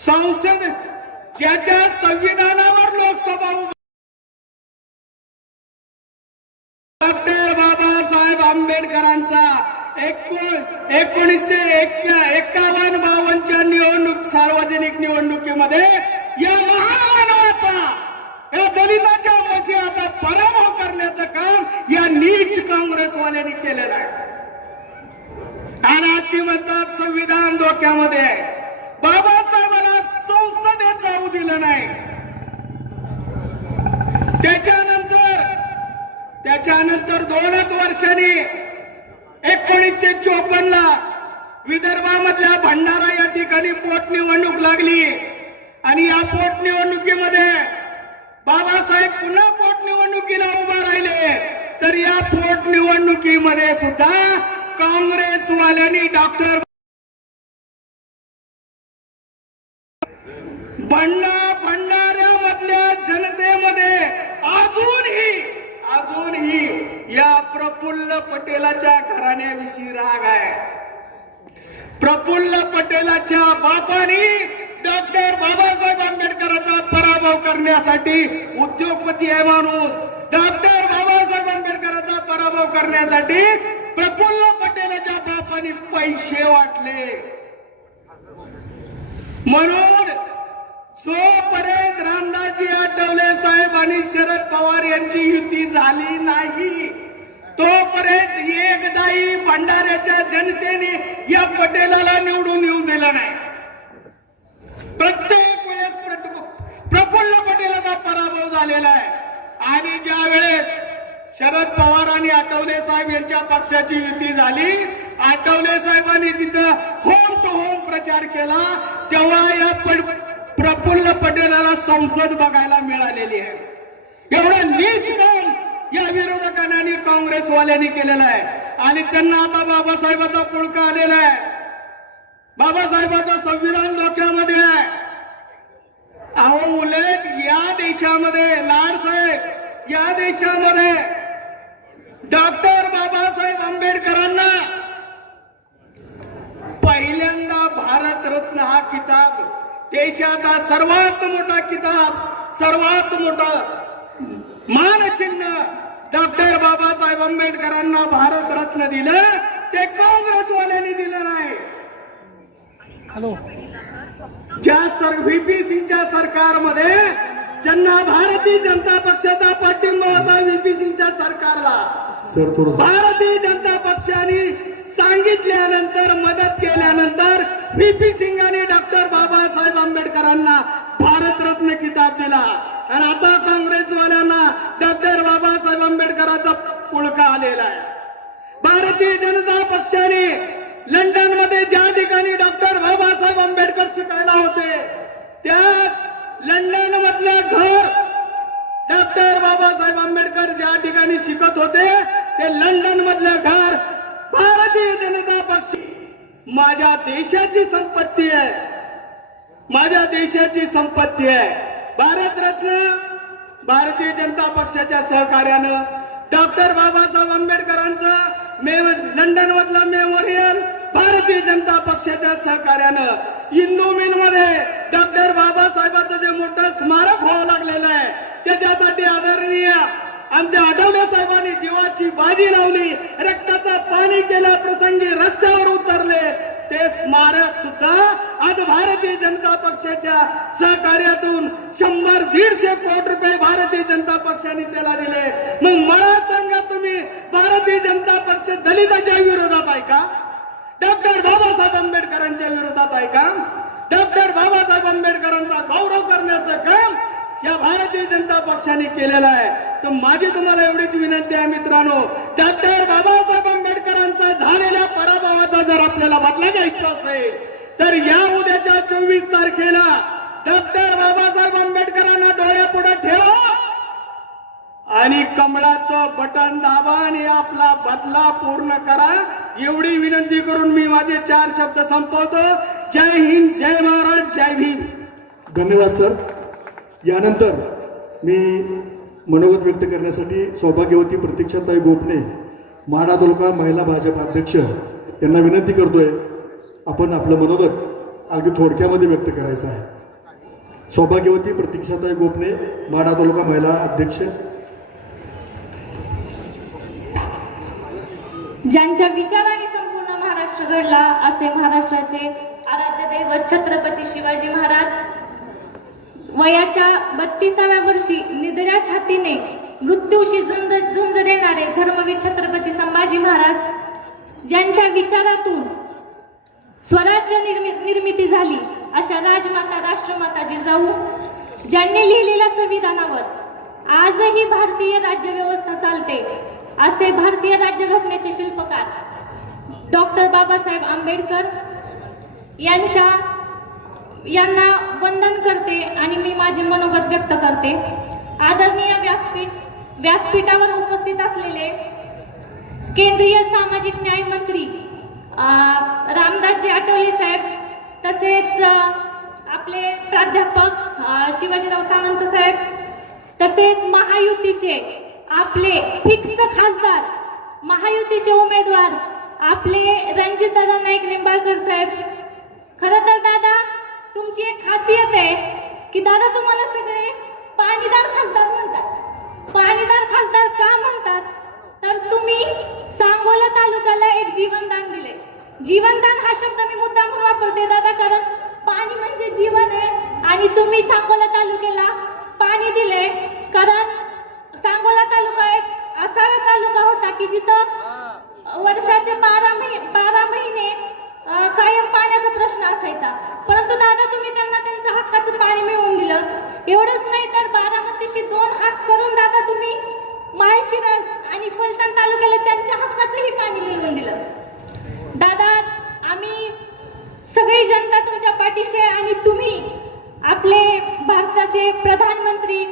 संसद ज्याच्या संविधानावर लोकसभा डॉक्टर बाबासाहेब आंबेडकरांचा एकोण एकोणीसशे एक्कावन्न बावनच्या निवडणूक सार्वजनिक निवडणुकीमध्ये या महामानवाचा या दलिताच्या मशियाचा पराभव करण्याचं काम या नीच काँग्रेसवाल्यांनी केलेलं आहे. आणि ती म्हणतात संविधान धोक्यामध्ये आहे. बाबा जाऊ दिलं नाही. त्याच्यानंतर त्याच्यानंतर दोनच वर्षांनी एकोणीसशे चोपन्न ला विदर्भामधल्या भंडारा या ठिकाणी पोटनिवडणूक लागली. आणि या पोटनिवडणुकीमध्ये बाबासाहेब पुन्हा पोटनिवडणुकीला उभा राहिले. तर या पोटनिवडणुकीमध्ये सुद्धा काँग्रेसवाल्यांनी डॉक्टर बंडा भंडाऱ्यामधल्या जनतेमध्ये अजूनही अजूनही या प्रफुल्ल पटेलाच्या घराण्याविषयी राग आहे. प्रफुल्ल पटेलाच्या बापानी डॉक्टर बाबासाहेब आंबेडकरांचा पराभव करण्यासाठी उद्योगपती आहे माणूस. डॉक्टर बाबासाहेब आंबेडकरांचा पराभव करण्यासाठी प्रफुल्ल पटेलाच्या बापानी पैसे वाटले. म्हणून जोपर्यंत रामदासजी आठवले साहेब आणि शरद पवार यांची युती झाली नाही तोपर्यंत एकदाही भंडाऱ्याच्या जनतेने या पटेलाला निवडून येऊ दिलं नाही. प्रत्येक वेळेस प्रफुल्ल पटेलाचा पराभव झालेला आहे. आणि ज्या वेळेस शरद पवार आणि आठवले साहेब यांच्या पक्षाची युती झाली आठवले साहेबांनी तिथं होम टू होम प्रचार केला तेव्हा या प्रफुल्ल पटेलाला संसद बघायला मिळालेली आहे. एवढं नीच काम या विरोधकांनी आणि काँग्रेसवाल्यांनी केलेलं आहे. आणि त्यांना आता बाबासाहेबाचा पुळका आलेला आहे. बाबासाहेबाचं संविधान धोक्यामध्ये आहे. अहो उलट या देशामध्ये लाड साहेब या देशामध्ये डॉक्टर बाबासाहेब आंबेडकरांना पहिल्यांदा भारतरत्न हा किताब देशाचा सर्वात मोठा किताब सर्वात मोठा मानचिन्ह डॉक्टर बाबासाहेब आंबेडकरांना भारतरत्न दिलं ते काँग्रेसवाल्यांनी दिलं नाही. हॅलो. ज्या सर व्हीपी सिंगच्या सरकारमध्ये ज्यांना भारतीय जनता पक्षाचा पाठिंबा होता व्हीपी सिंगच्या सरकारला भारतीय जनता पक्षाने सांगितल्यानंतर मदत केल्यानंतर पीपी सिंगाने डॉक्टर बाबासाहेब आंबेडकरांना भारतरत्न किताब दिला. आणि आता काँग्रेसवाल्यांना डॉक्टर बाबासाहेब आंबेडकरांचा पुळका आलेला आहे. भारतीय जनता पक्षाने लंडनमध्ये ज्या ठिकाणी डॉक्टर बाबासाहेब आंबेडकर शिकायला होते त्या लंडन मधलं घर डॉक्टर बाबासाहेब आंबेडकर ज्या ठिकाणी शिकत होते ते लंडन मधलं घर भारतीय जनता पक्ष माझ्या देशाची संपत्ती आहे. माझ्या देशाची संपत्ती आहे. भारतरत्न भारतीय जनता पक्षाच्या सहकार्यानं डॉक्टर बाबासाहेब आंबेडकरांचं मे लंडन मधलं मेमोरियल भारतीय जनता पक्षाच्या सहकार्यानं इंदू मिलमध्ये डॉक्टर बाबासाहेबांचं जे मोठं स्मारक व्हावं लागलेलं आहे त्याच्यासाठी आदरणीय आमच्या आठवले साहेबांनी जीवाची बाजी लावली रक्ताचा पाणी केल्या प्रसंगी रस्त्यावर उतरले ते स्मारक सुद्धा आज भारतीय जनता पक्षाच्या सहकार्यातून शंभर दीडशे कोटी रुपये भारतीय जनता पक्षाने त्याला दिले. मग मला सांगा तुम्ही भारतीय जनता पक्ष दलिताच्या विरोधात आहे का? डॉक्टर बाबासाहेब आंबेडकरांच्या विरोधात आहे का? डॉक्टर बाबासाहेब आंबेडकरांचा गौरव करण्याचं काम या भारतीय जनता पक्षाने केलेलं आहे. तर माझी तुम्हाला एवढीच विनंती आहे मित्रांनो. डॉक्टर बाबासाहेब आंबेडकर झालेल्या पराभवाचा जर आपल्याला बदला घ्यायचा असेल तर या उद्याच्या चोवीस तारखेला डॉक्टर बाबासाहेब आंबेडकरांना डोळ्यापुढे ठेवा. आणि कमळाचं बटन दाबा आणि आपला बदला पूर्ण करा. एवढी विनंती करून मी माझे चार शब्द संपवतो. जय हिंद जय महाराज जय भीम. धन्यवाद सर. यानंतर मी मनोगत व्यक्त करण्यासाठी सौभाग्यवती प्रतीक्षाताई गोपणे माडा तालुका महिला भाजप अध्यक्ष यांना विनंती करतोय आपण आपलं मनोगत अगदी थोडक्यामध्ये व्यक्त करायचं आहे. सौभाग्यवती प्रतीक्षाताई गोपणे माडा तालुका महिला अध्यक्ष. ज्यांच्या विचाराने संपूर्ण महाराष्ट्र घडला असे महाराष्ट्राचे आराध्य दैवत छत्रपती शिवाजी महाराज. वयाच्या बत्तीसाव्या वर्षी निधड्या छातीने मृत्यूशी झुंज झुंज देणारे धर्मवीर छत्रपती संभाजी महाराज ज्यांच्या विचारातून स्वराज्य निर्मि निर्मिती झाली अशा राजमाता राष्ट्रमाता जिजाऊ ज्यांनी लिहिलेल्या संविधानावर आजही भारतीय राज्यव्यवस्था चालते असे भारतीय राज्यघटनेचे शिल्पकार डॉक्टर बाबासाहेब आंबेडकर यांच्या यांना वंदन करते आणि मी माझे मनोगत व्यक्त करते. आदरणीय व्यासपीठ व्यासपीठावर उपस्थित असलेले केंद्रीय सामाजिक न्याय मंत्री रामदासजी आठवले साहेब तसेच आपले प्राध्यापक शिवाजीराव सावंत साहेब तसेच महायुतीचे आपले फिक्स खासदार महायुतीचे उमेदवार आपले रणजित दादा नाईक निंबाळकर साहेब. खरं तर दादा तुमची एक खासियत आहे की दादा तुम्हाला सगळे पाणीदार खासदार म्हणतात. पाणीदार खासदार का म्हणतात? तर तुम्ही सांगोला तालुक्याला एक जीवनदान दिले जीवनदान हा शब्द मी मुद्दा म्हणून वापरते दादा कारण पाणी म्हणजे जीवन आहे आणि तुम्ही सांगोला तालुक्याला पाणी दिले कारण सांगोला तालुका एक असा तालुका होता की जिथं वर्षाचे बारा महिने बारा महिने कायम पाण्याचा प्रश्न असायचा. परंतु दादा तुम्ही त्यांना त्यांचं हक्काचं पाणी मिळवून दिलं. एवढंच नाही तर बारामतीशी दोन हात करून दादा तुम्ही माळशिरस आणि फलटण तालुक्याला त्यांच्या हक्काचंही पाणी मिळवून दिलं. दादा आम्ही सगळी जनता तुमच्या पाठीशी आणि तुम्ही आपले भारताचे प्रधानमंत्री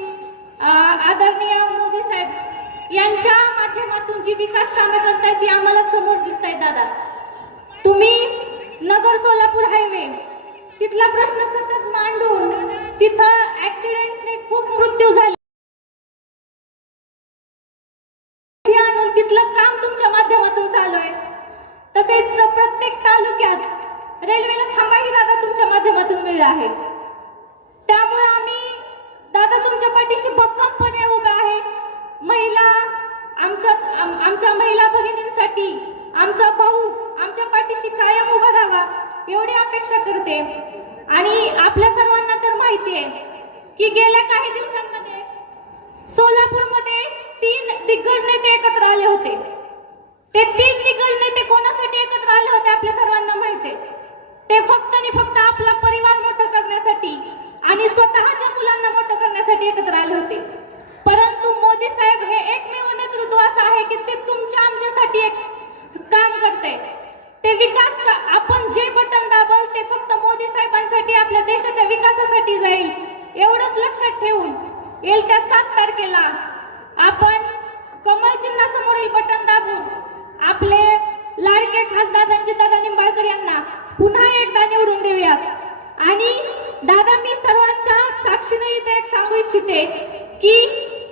आदरणीय मोदी साहेब यांच्या माध्यमातून जी विकास कामे करतायत ती आम्हाला समोर दिसत आहेत दादा. तुम्ही नगर सोलापूर हायवे तिथला प्रश्न सतत मांडून तिथं ऍक्सिडेंटने खूप मृत्यू झाले ते आणून तिथलं काम तुमच्या माध्यमातून चालू आहे तसेच प्रत्येक तालुक्यात रेल्वेला थांबाही दादा तुमच्या माध्यमातून मिळाला आहे त्यामुळे आम्ही दादा तुमच्या पाठीशी भक्कमपणे उभे आहे महिला आमच्या आम- आमच्या महिला भगिनींसाठी आमचा भाऊ आमच्या पाठीशी कायम उभा राहावा एवढी अपेक्षा करते आणि आपल्या सर्वांना तर माहिती आहे की गेल्या काही दिवसांमध्ये सोलापूरमध्ये तीन दिग्गज नेते एकत्र आले होते ते तीन दिग्गज नेते कोणासाठी एकत्र आले होते आपल्या सर्वांना माहिती आहे ते फक्त आणि फक्त आपला परिवार मोठं करण्यासाठी आणि स्वतःच्या मुलांना मोठं करण्यासाठी एकत्र आले होते. परंतु मोदी साहेब हे एकमेव नेतृत्व असं आहे की ते तुमच्या आमच्यासाठी एक काम करते ते विकास का- आपण जे बटन दाबल ते फक्त मोदी साहेबांसाठी आपल्या देशाच्या विकासासाठी जाईल एवढंच लक्षात ठेवून येईल त्या सात तारखेला आपण कमळ चिन्हासमोरील बटन दाबून आपले लाडके खासदार रणजितदादा निंबाळकर यांना पुन्हा एकदा निवडून देऊयात. आणि दादा मी सर्वांच्या साक्षीने इथे एक सांगू इच्छिते की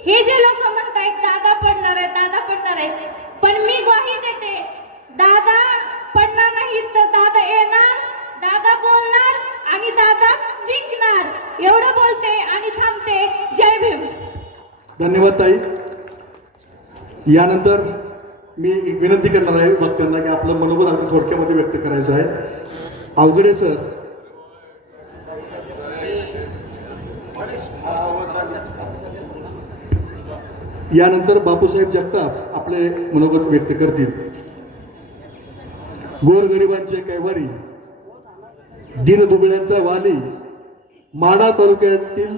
हे जे लोक म्हणतायत दादा पडणार आहे दादा पडणार आहे पण मी ग्वाही देते दादा पडणार नाही तर दादा येणार दादा बोलणार आणि दादा जिंकणार. एवढं बोलते आणि थांबते. जय भीम. धन्यवाद ताई. यानंतर मी विनंती करणार आहे वक्त्यांना की आपलं मनोबल अगदी थोडक्यामध्ये व्यक्त करायचं आहे. अवघडे सर यानंतर बापूसाहेब जगताप आपले मनोगत व्यक्त करतील. गोरगरिबांचे कैवारी दिनदुबळ्यांचा वाली माडा तालुक्यातील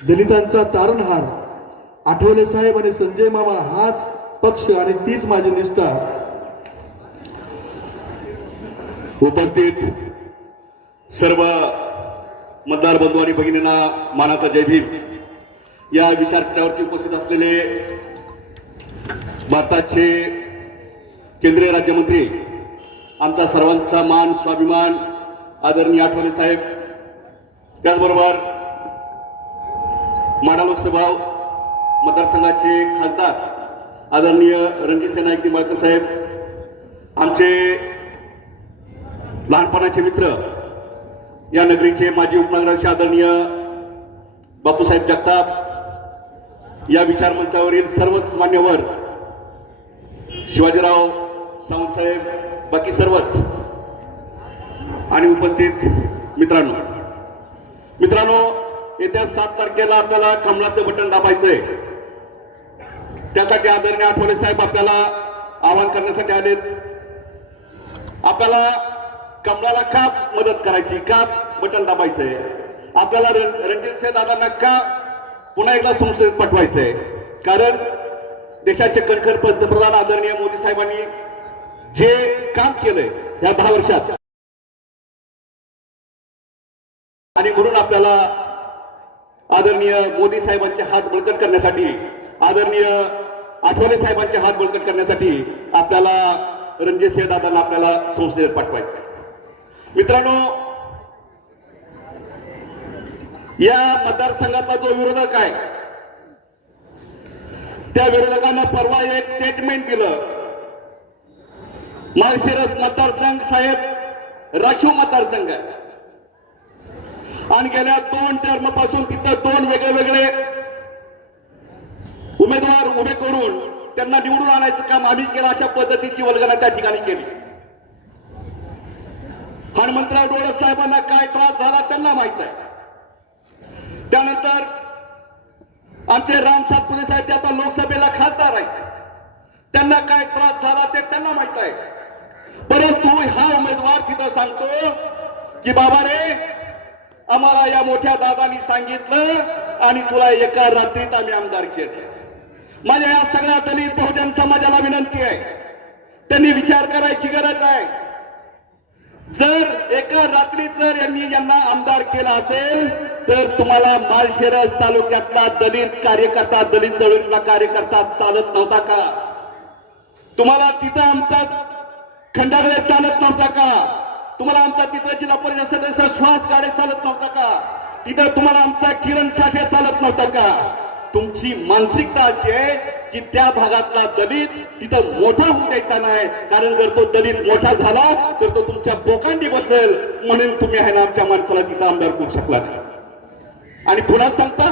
दलितांचा तारणहार आठवले साहेब आणि संजय मामा हाच पक्ष आणि तीच माझी निष्ठा. उपस्थित सर्व मतदार बंधू आणि भगिनींना मानाचा जय भीम. या विचारपीठावरती उपस्थित असलेले भारताचे केंद्रीय राज्यमंत्री आमचा सर्वांचा मान स्वाभिमान आदरणीय आठवले साहेब त्याचबरोबर माडा लोकसभा मतदारसंघाचे खासदार आदरणीय रणजित सिंह नाईक निंबाळकर साहेब आमचे लहानपणाचे मित्र या नगरीचे माजी उपनगराचे आदरणीय बापूसाहेब जगताप या विचारमंचावरील सर्वच मान्यवर शिवाजीराव सावंतसाहेब बाकी सर्वच आणि उपस्थित मित्रांनो. मित्रांनो येत्या सात तारखेला आपल्याला कमळाचं बटन दाबायचंय. त्यासाठी आदरणीय आठवले साहेब आपल्याला आवाहन करण्यासाठी आलेत. आपल्याला कमळाला का मदत करायची का बटन दाबायचंय? आपल्याला रण- रणजित सिंह दादांना का पुन्हा एकदा संसदेत पाठवायचंय. कारण देशाचे कणखर पंतप्रधान आदरणीय मोदी साहेबांनी जे काम केलंय या दहा वर्षात आणि म्हणून आपल्याला आदरणीय मोदी साहेबांचे हात बळकट करण्यासाठी आदरणीय आठवले साहेबांचे हात बळकट करण्यासाठी आपल्याला रणजित सिंह दादांना आपल्याला संसदेत पाठवायचं मित्रांनो या मतदारसंघातला जो विरोधक आहे त्या विरोधकानं परवा एक स्टेटमेंट दिलं. माळशिरस मतदारसंघ साहेब राखीव मतदारसंघ आहे. आणि गेल्या दोन टर्मपासून तिथं दोन वेगळे वेगळे उमेदवार उभे करून त्यांना निवडून आणायचं काम आम्ही केलं अशा पद्धतीची वल्गना त्या ठिकाणी केली. हनुमंतराव डोळस साहेबांना काय त्रास झाला त्यांना माहीत आहे. त्यानंतर आमचे रामसाहेब सातपुते साहेब ते आता लोकसभेला खासदार आहेत त्यांना काय त्रास झाला ते त्यांना माहीत आहे. परंतु हा उमेदवार तिथं सांगतो की बाबा रे आम्हाला या मोठ्या दादानी सांगितलं आणि तुला एका रात्रीत आम्ही आमदार केले. माझ्या या सगळ्या दलित बहुजन समाजाला विनंती आहे. त्यांनी विचार करायची गरज आहे. जर एका रात्रीत जर यांनी यांना आमदार केला असेल तर तुम्हाला माळशिरस तालुक्यातला दलित कार्यकर्ता दलित चळवळीतला कार्यकर्ता चालत नव्हता का? तुम्हाला तिथं आमचा खंडागळे चालत नव्हता का? तुम्हाला आमचा तिथं जिल्हा परिषद सदस्य श्वास गाडे चालत नव्हता का? तिथं तुम्हाला आमचा किरण साठ्या चालत नव्हता का? तुमची मानसिकता अशी आहे की त्या भागातला दलित तिथं मोठा होऊ द्यायचा नाही. कारण जर तो दलित मोठा झाला तर तो तुमच्या बोकांडी बसेल म्हणून तुम्ही आहे ना आमच्या माणसाला तिथं आमदार करू शकला नाही. आणि पुन्हा सांगता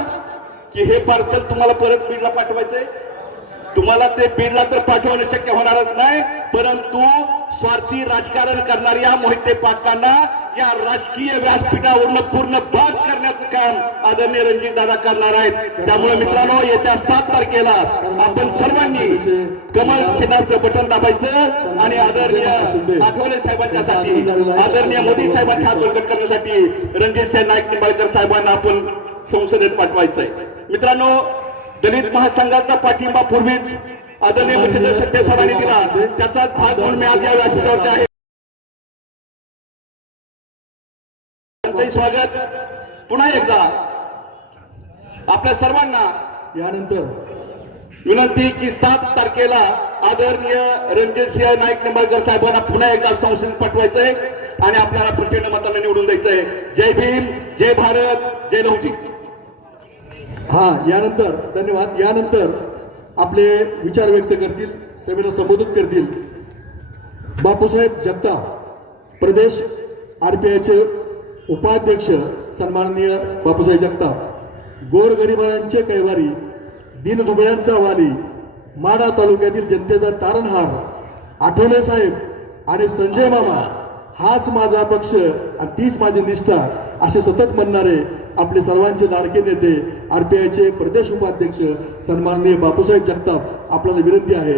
की हे पार्सल तुम्हाला परत बीडला पाठवायचंय. तुम्हाला ते बीडला तर पाठवणं शक्य होणारच नाही परंतु स्वार्थी राजकारण करणाऱ्या मोहिते पाटलांना या राजकीय व्यासपीठावरून पूर्ण बाद करण्याचं काम आदरणीय रणजित दादा करणार आहेत. त्यामुळे मित्रांनो येत्या सात तारखेला आपण सर्वांनी कमल चिन्हाचं बटन दाबायचं आणि आदरणीय आठवले साहेबांच्यासाठी आदरणीय मोदी साहेबांच्या हात बळकट करण्यासाठी रणजित सिंह नाईक निंबाळकर साहेबांना आपण संसदेत पाठवायचंय. मित्रांनो दलित महासंघाचा पाठिंबा पूर्वीच आदरणीय शेट्टे सरांनी दिला. त्याचाच भाग म्हणून मी आज या व्यासपीठावरती आहे. स्वागत. पुन्हा एकदा आपल्या सर्वांना यानंतर विनंती की सात तारखेला आदरणीय रणजित सिंह नाईक निंबाळकर साहेबांना पुन्हा एकदा संसदेत पाठवायचंय आणि आपल्याला प्रचंड मताने निवडून द्यायचंय. जय भीम जय भारत जय लहुजी. हा यानंतर धन्यवाद. यानंतर आपले विचार व्यक्त करतील सभेला संबोधित करतील. बापूसाहेब जगताप प्रदेश आर पी आयचे उपाध्यक्ष सन्माननीय बापूसाहेब जगताप. गोरगरिबांचे कैवारी दिनदुबळ्यांचा वाली माडा तालुक्यातील जनतेचा तारणहार आठवले साहेब आणि संजय मामा हाच माझा पक्ष आणि तीच माझी निष्ठा असे सतत म्हणणारे आपले सर्वांचे लाडके नेते आर पी आयचे प्रदेश उपाध्यक्ष सन्माननीय बापूसाहेब जगताप आपल्याला विनंती आहे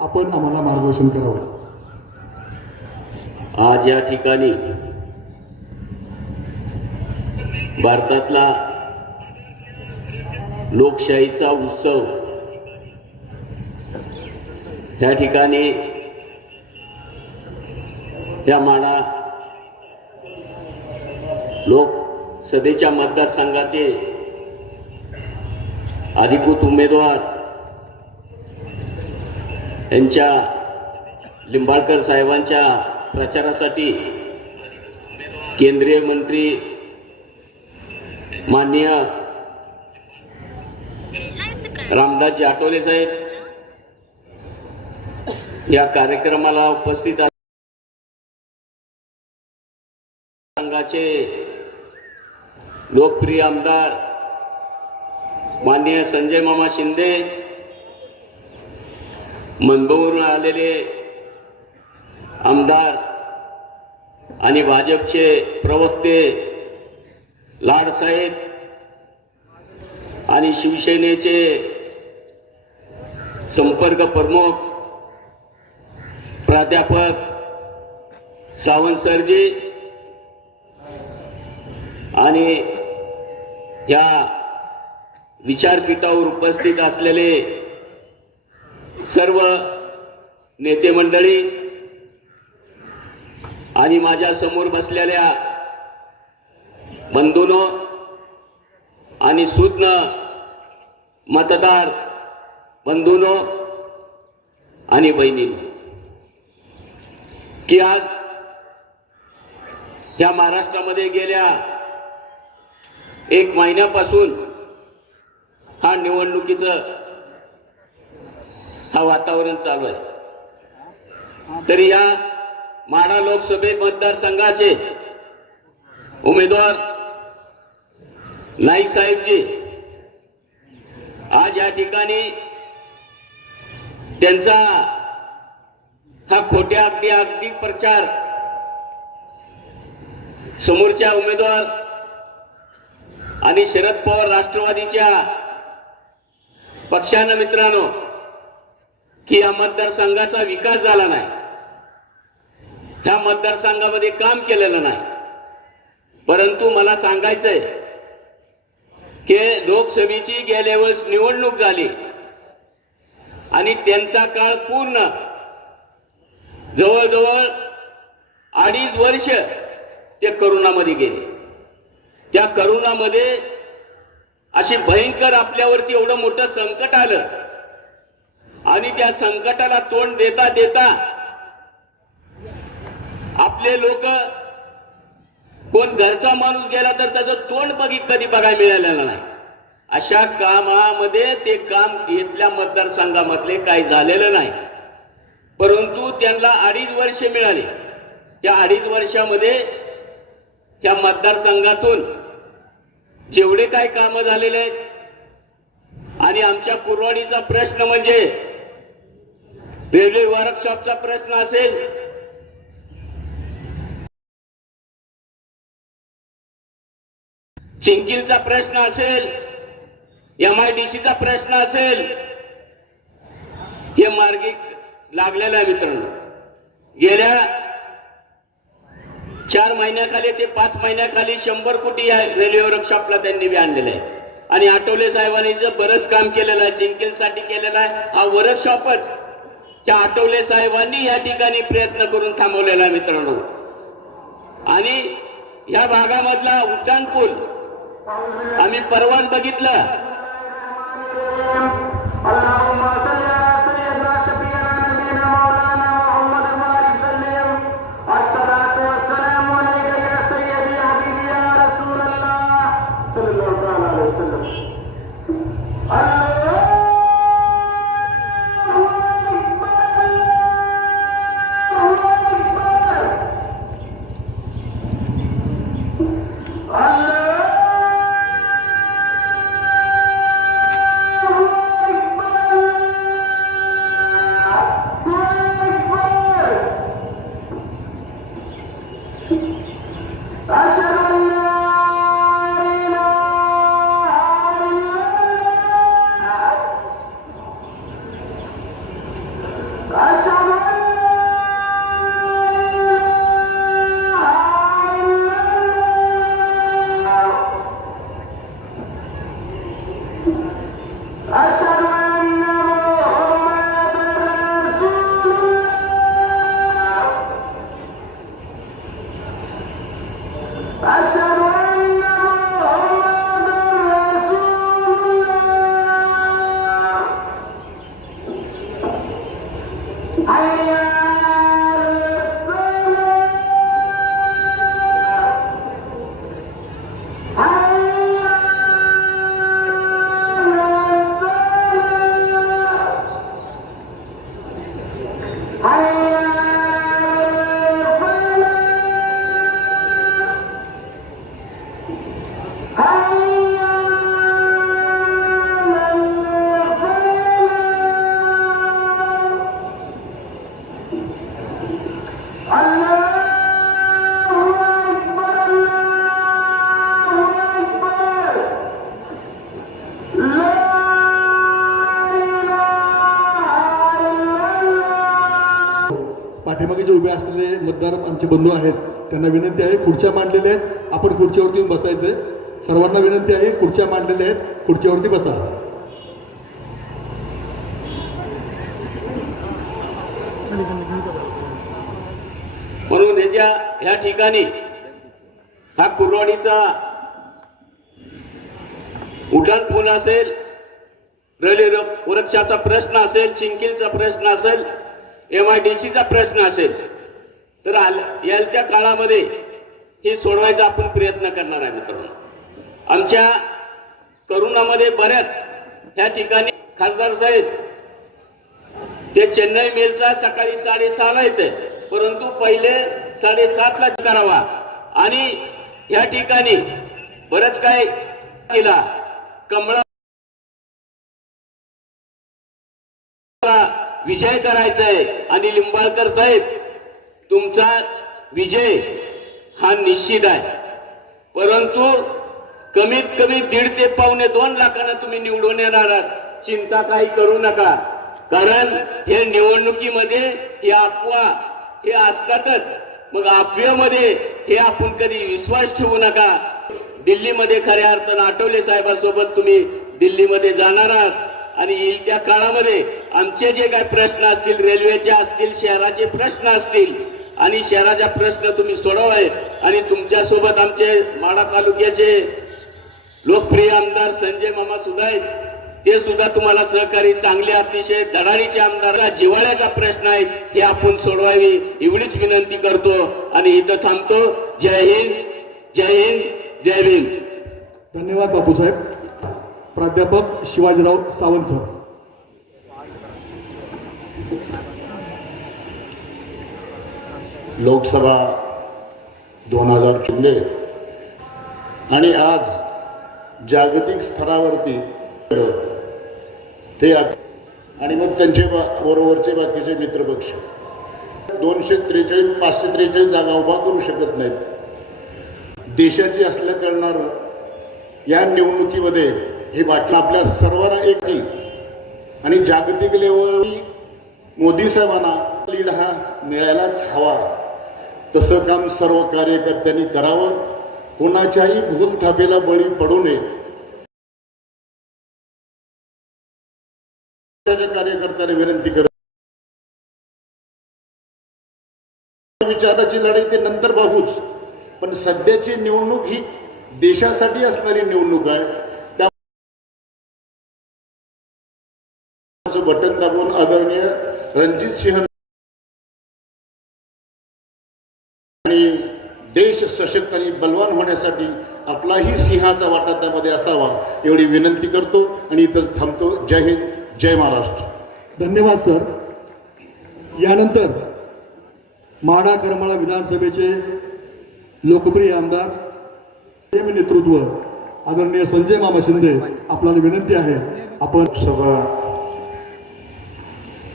आपण आम्हाला मार्गदर्शन करावं. आज या ठिकाणी भारतातला लोकशाहीचा उत्सव त्या ठिकाणी त्या माडा सदेच्या मतदारसंघाचे अधिकृत उमेदवार यांच्या लिंबाळकर साहेबांच्या प्रचारासाठी केंद्रीय मंत्री माननीय रामदासजी आठवले साहेब या कार्यक्रमाला उपस्थित संघाचे लोकप्रिय आमदार माननीय संजय मामा शिंदे मनभवरून आलेले आमदार आणि भाजपचे प्रवक्ते लाडसाहेब आणि शिवसेनेचे संपर्क प्रमुख प्राध्यापक सावंत सरजी आणि या विचारपीठावर उपस्थित असलेले सर्व नेते मंडळी आणि माझ्यासमोर बसलेल्या बंधूनो आणि सुज्ञ मतदार बंधूनो आणि बहिणींनो की आज या महाराष्ट्रामध्ये गेल्या एक महिन्यापासून हा निवडणुकीचं हा वातावरण चालू आहे. तरी या माडा लोकसभे मतदारसंघाचे उमेदवार नाईक साहेबजी आज या ठिकाणी त्यांचा हा खोट्या अगदी अगदी प्रचार समोरच्या उमेदवार आणि शरद पवार राष्ट्रवादीच्या पक्षानं मित्रांनो की या मतदारसंघाचा विकास झाला नाही. त्या मतदारसंघामध्ये काम केलेलं नाही. परंतु मला सांगायचंय की लोकसभेची गेल्या वेळेस निवडणूक झाली आणि त्यांचा काळ पूर्ण जवळजवळ अडीच वर्ष ते करोनामध्ये गेले. त्या करोनामध्ये अशी भयंकर आपल्यावरती एवढं मोठं संकट आलं. आणि त्या संकटाला तोंड देता देता आपले लोक कोण घरचा माणूस गेला तर त्याचं तोंड बघित कधी बघायला मिळालेलं नाही. अशा कामामध्ये ते काम इथल्या मतदारसंघामधले काही झालेलं नाही. परंतु त्यांना अडीच वर्ष मिळाली. त्या अडीच वर्षामध्ये त्या मतदारसंघातून जेवढे काय काम झालेले आहेत आणि आमच्या कुरवाडीचा प्रश्न म्हणजे रेल्वे वर्कशॉपचा प्रश्न असेल. चिंकिलचा प्रश्न असेल एम आय डी प्रश्न असेल हे मार्गी लागलेलं आहे मित्रांनो. गेल्या चार महिन्याखाली ते पाच महिन्याखाली शंभर कोटी या रेल्वे वर्कशॉपला त्यांनी बी आणलेलं आहे. आणि आठवले साहेबांनी जे बरंच काम केलेलं आहे जिंकेलसाठी केलेलं आहे हा वर्कशॉपच त्या आठवले साहेबांनी या ठिकाणी प्रयत्न करून थांबवलेला आहे मित्रांनो. आणि या भागामधला उड्डाण पूल आम्ही परवान बघितलं. पाठीमागे जे उभे असलेले मतदार आमचे बंधू आहेत त्यांना विनंती आहे खुर्च्या मांडलेल्या आहेत. आपण खुर्च्यावरती बसायचं आहे सर्वांना विनंती आहे खुर्च्या मांडलेल्या आहेत खुर्च्यावरती बसा. म्हणून याच्या ह्या ठिकाणी हा कुरवाडीचा उड्डाण पूल असेल रेल्वे वृक्षाचा प्रश्न असेल चिंकिलचा प्रश्न असेल एम आय डी सीचा प्रश्न असेल तर आल- याच्या काळामध्ये हे सोडवायचा आपण प्रयत्न करणार आहे मित्रांनो. आमच्या करोनामध्ये बऱ्याच ह्या ठिकाणी खासदार साहेब ते चेन्नई मेलचा सकाळी साडेसहाला येते परंतु पहिले साडेसातला करावा. आणि या ठिकाणी बरंच काय केला. कमळा विजय करायचाय. आणि लिंबाळकर साहेब तुमचा विजय हा निश्चित आहे. परंतु कमीत कमी दीड ते पावणे दोन लाखांना तुम्ही निवडून येणार आहात. चिंता काही करू नका. कारण हे निवडणुकीमध्ये हे अफवा हे असतातच. मग अफवेमध्ये हे आपण कधी विश्वास ठेवू नका. दिल्लीमध्ये खऱ्या अर्थानं आठवले साहेबांसोबत तुम्ही दिल्लीमध्ये जाणार आहात. आणि येईल त्या काळामध्ये आमचे जे काही प्रश्न असतील रेल्वेचे असतील शहराचे प्रश्न असतील आणि शहराचा प्रश्न तुम्ही सोडवाय आणि तुमच्यासोबत आमचे माडा तालुक्याचे लोकप्रिय आमदार संजय मामा सुद्धा आहेत. ते सुद्धा तुम्हाला सहकारी चांगले अतिशय धडाडीचे आमदार हा जिव्हाळ्याचा प्रश्न आहे हे आपण सोडवावी एवढीच विनंती करतो आणि इथं थांबतो. जय हिंद जय हिंद जय भीम. धन्यवाद बापूसाहेब. प्राध्यापक शिवाजीराव सावंत सर. लोकसभा दोन हजार चुनले आणि आज जागतिक स्तरावरती ते आणि मग त्यांचे बरोबरचे बाकीचे मित्रपक्ष दोनशे त्रेचाळीस पाचशे त्रेचाळीस जागा उभा करू शकत नाहीत. देशाची असल्या कळणार या निवडणुकीमध्ये हे बाकी आपल्या सर्वांना एक आणि जागतिक लेवल मोदी साहेबांना लीड हा मिळायलाच हवा. तसं काम सर्व कार्यकर्त्यांनी करावं. कोणाच्याही भूलथापेला बळी पडू नये. कार्यकर्त्याने कार्यकर्त्याला विनंती करत. विचाराची लढाई ते नंतर बघूच. पण सध्याची निवडणूक ही देशासाठी असणारी निवडणूक आहे. त्या बटन दाबून आदरणीय रणजित सिंह आणि देश सशक्त आणि बलवान होण्यासाठी आपलाही सिंहाचा वाटा त्यामध्ये असावा एवढी विनंती करतो आणि इथं थांबतो. जय हिंद जय महाराष्ट्र. धन्यवाद सर. यानंतर माडा करमाळा विधानसभेचे लोकप्रिय आमदार प्रेम नेतृत्व आदरणीय संजय मामा शिंदे आपल्याला विनंती आहे. आपण लोकसभा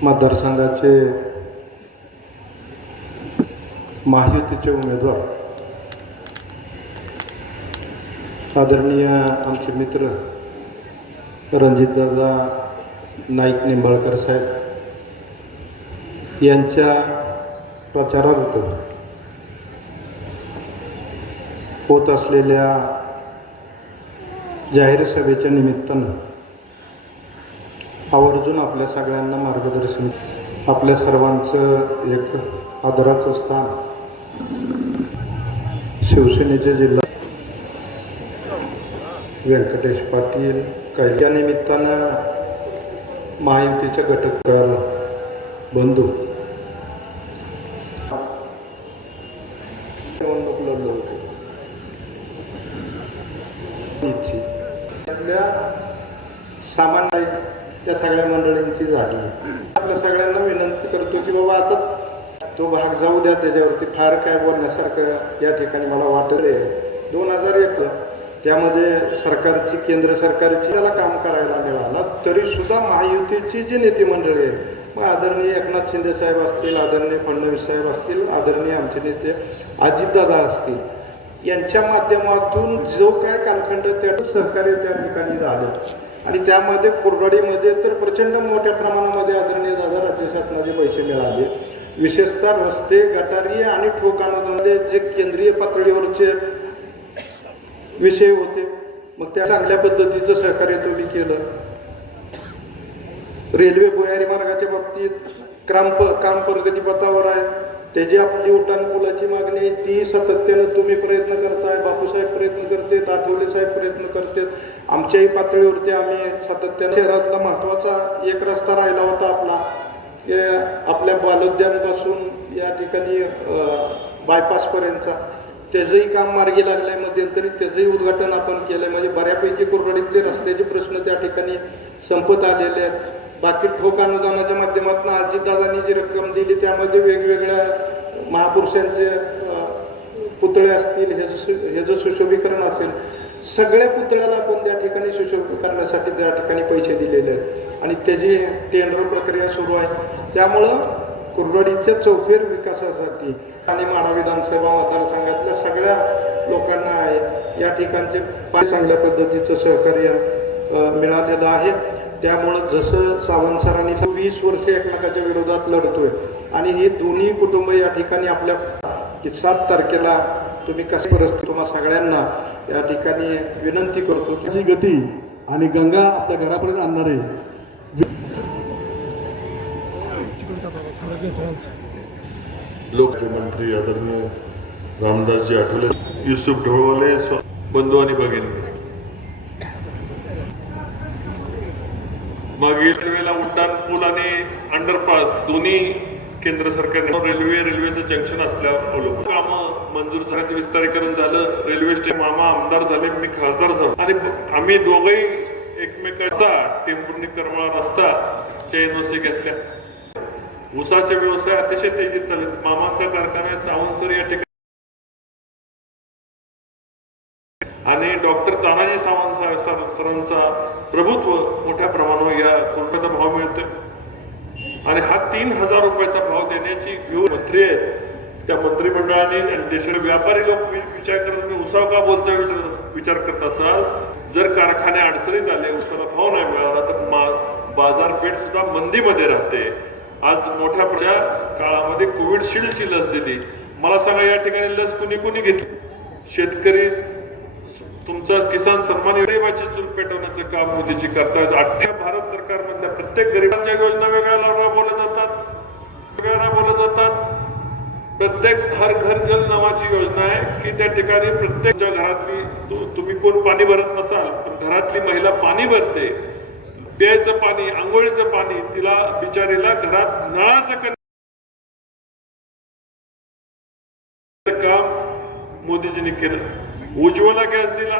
मतदारसंघाचे महायुतीचे उमेदवार आदरणीय आमचे मित्र रणजितदादा नाईक निंबाळकर साहेब यांच्या प्रचारार्थ होत. असलेल्या जाहीर सभेच्या निमित्तानं आवर्जून आपल्या सगळ्यांना मार्गदर्शन आपल्या सर्वांचं एक आदराचं स्थान शिवसेनेचे जिल्हा व्यंकटेश पाटील काही या निमित्तानं महायुतीचे घटककार बंधू. निवडणूक लढलो होते. त्यातल्या सामान्य त्या सगळ्या मंडळींची झाली. आपल्या सगळ्यांना विनंती करतो की बाबा आता तो भाग जाऊ द्या त्याच्यावरती फार काय बोलण्यासारखं या ठिकाणी मला वाटले दोन हजार एक त्यामध्ये सरकारची केंद्र सरकारची त्याला काम करायला मिळाला. तरी सुद्धा महायुतीची जी नेतेमंडळी आहेत मग आदरणीय एकनाथ शिंदे साहेब असतील आदरणीय फडणवीस साहेब असतील आदरणीय आमचे नेते अजितदादा असतील यांच्या माध्यमातून जो काय कालखंड त्या सहकार्य त्या ठिकाणी झालं. आणि त्यामध्ये कोरगाडीमध्ये तर प्रचंड मोठ्या प्रमाणामध्ये आदरणीय दादा राज्य शासनाचे पैसे मिळाले. विशेषतः रस्ते गटारी आणि ठोक जे केंद्रीय पातळीवरचे विषय होते. मग त्या चांगल्या पद्धतीचं सहकार्य तुम्ही केलं. रेल्वे भुयारी मार्गाच्या बाबतीत काम काम प्रगतीपथावर आहे. त्याची आपली उड्डाण पुलाची मागणी ती सातत्यानं तुम्ही प्रयत्न करताय. बापूसाहेब प्रयत्न करतात आठवले साहेब प्रयत्न करतात. आमच्याही पातळीवरती आम्ही सातत्यानं शहरातला महत्त्वाचा एक रस्ता राहिला होता आपला. आपल्या बालोद्यानपासून या ठिकाणी बायपासपर्यंतचा त्याचंही काम मार्गी लागलंय. मध्यंतरी त्याचंही उद्घाटन आपण केलंय. म्हणजे बऱ्यापैकी कुरवाडीतले रस्त्याचे प्रश्न त्या ठिकाणी संपत आलेले आहेत. बाकी ठोक अनुदानाच्या माध्यमातून अजितदादांनी जी रक्कम दिली त्यामध्ये वेगवेगळ्या महापुरुषांचे पुतळे असतील हे ह्याचं सुशोभीकरण असेल सगळ्या पुतळ्याला आपण त्या ठिकाणी सुशोभीकरणासाठी त्या ठिकाणी पैसे दिलेले आहेत. आणि त्याची टेंडर प्रक्रिया सुरू आहे. त्यामुळं कुर्डवाडीच्या चौफेर विकासासाठी आणि माडा विधानसभा मतदारसंघातल्या सगळ्या लोकांना आहे. या ठिकाणचे फार चांगल्या पद्धतीचं सहकार्य मिळालेलं आहे. त्यामुळं जसं सावंत सरांनी वीस वर्ष एकमेकाच्या विरोधात लढतोय. आणि हे दोन्ही कुटुंब या ठिकाणी आपल्या की सात तारखेला तुम्ही कशी परिस्थिती तुम्हा सगळ्यांना या ठिकाणी विनंती करतो. की ची गती आणि गंगा आपल्या घरापर्यंत आणणारे? लोकमंत्री आदरणीय रामदासजी आठवले. युसुफ ढोळवले बंधू आणि भगिनी. मागील रेल्वेला उड्डाण पूल आणि अंडरपास दोन्ही केंद्र सरकारने रेल्वे रेल्वेचं जंक्शन असल्यावर कामं काम मंजूर झाल्याचं विस्तारीकरण झालं. रेल्वे स्टेशन मामा आमदार झाले मी खासदार झालो. आणि आम्ही दोघही एकमेकांचा टेंभुर्णी करमाळा रस्ता च्या घेतल्या. उसाचे व्यवसाय अतिशय तेजीत चालले मामाचा कारखाना सावंतसर या ठिकाणी आणि डॉक्टर तानाजी सावंत सा- सर- सरांचा प्रभुत्व मोठ्या प्रमाणावर या कोरोनाचा भाव मिळतोय. आणि हा तीन हजार रुपयाचा भाव देण्याची घेऊन मंत्री आहेत. त्या मंत्रिमंडळाने आणि देशाचे व्यापारी लोक विचार करत मी उसाव का बोलतोय? विचार विचार करत असाल. जर कारखाने अडचणीत आले उसाला भाव नाही मिळाला तर बाजारपेठ सुद्धा मंदीमध्ये राहते. आज मोठ्या प्रच्या काळामध्ये कोविडशिल्डची लस दिली. मला सांगा या ठिकाणी लस कुणी कुणी घेतली? शेतकरी तुमचा किसान सन्मान गरीबाची चूल पेटवण्याचं काम मोदीजी करतायत. अख्ख्या भारत सरकारमधल्या प्रत्येक गरिबांच्या योजना वेगळ्या राबवल्या जातात. वेगळ्या राबवल्या जातात. प्रत्येक हर घर जल नावाची योजना आहे की त्या ठिकाणी प्रत्येकच्या घरातली तु- तुम्ही कोण पाणी भरत नसाल पण घरातली महिला पाणी भरते. प्यायचं पाणी आंघोळीचं पाणी तिला बिचारीला घरात नळाचं काम मोदीजींनी केलं. उज्ज्वला गॅस दिला.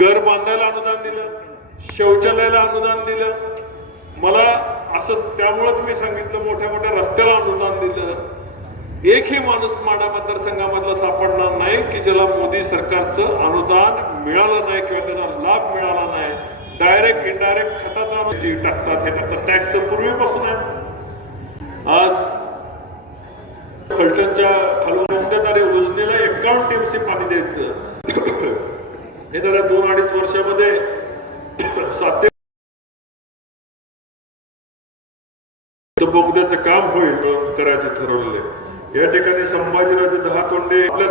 घर बांधायला अनुदान दिलं. शौचालयाला अनुदान दिलं. मला असं त्यामुळेच मी सांगितलं मोठ्या मोठ्या रस्त्याला अनुदान दिलं. एकही माणूस माडा मतदारसंघामधला सापडणार नाही की ज्याला मोदी सरकारचं अनुदान मिळालं नाही किंवा त्याचा लाभ मिळाला नाही. डायरेक्ट इनडायरेक्ट खताचा टाकतात हे टाकतात. टॅक्स तर पूर्वीपासून आहे. आज फलटणच्या खालून उद्याद्वारे उजनीला एकावन्न टीएमसी पाणी द्यायचं. हे जरा दोन अडीच वर्षामध्ये सात बोगद्याचं काम होईल करायचं ठरवलेलं या ठिकाणी संभाजीराजे दहा तोंडे आपल्या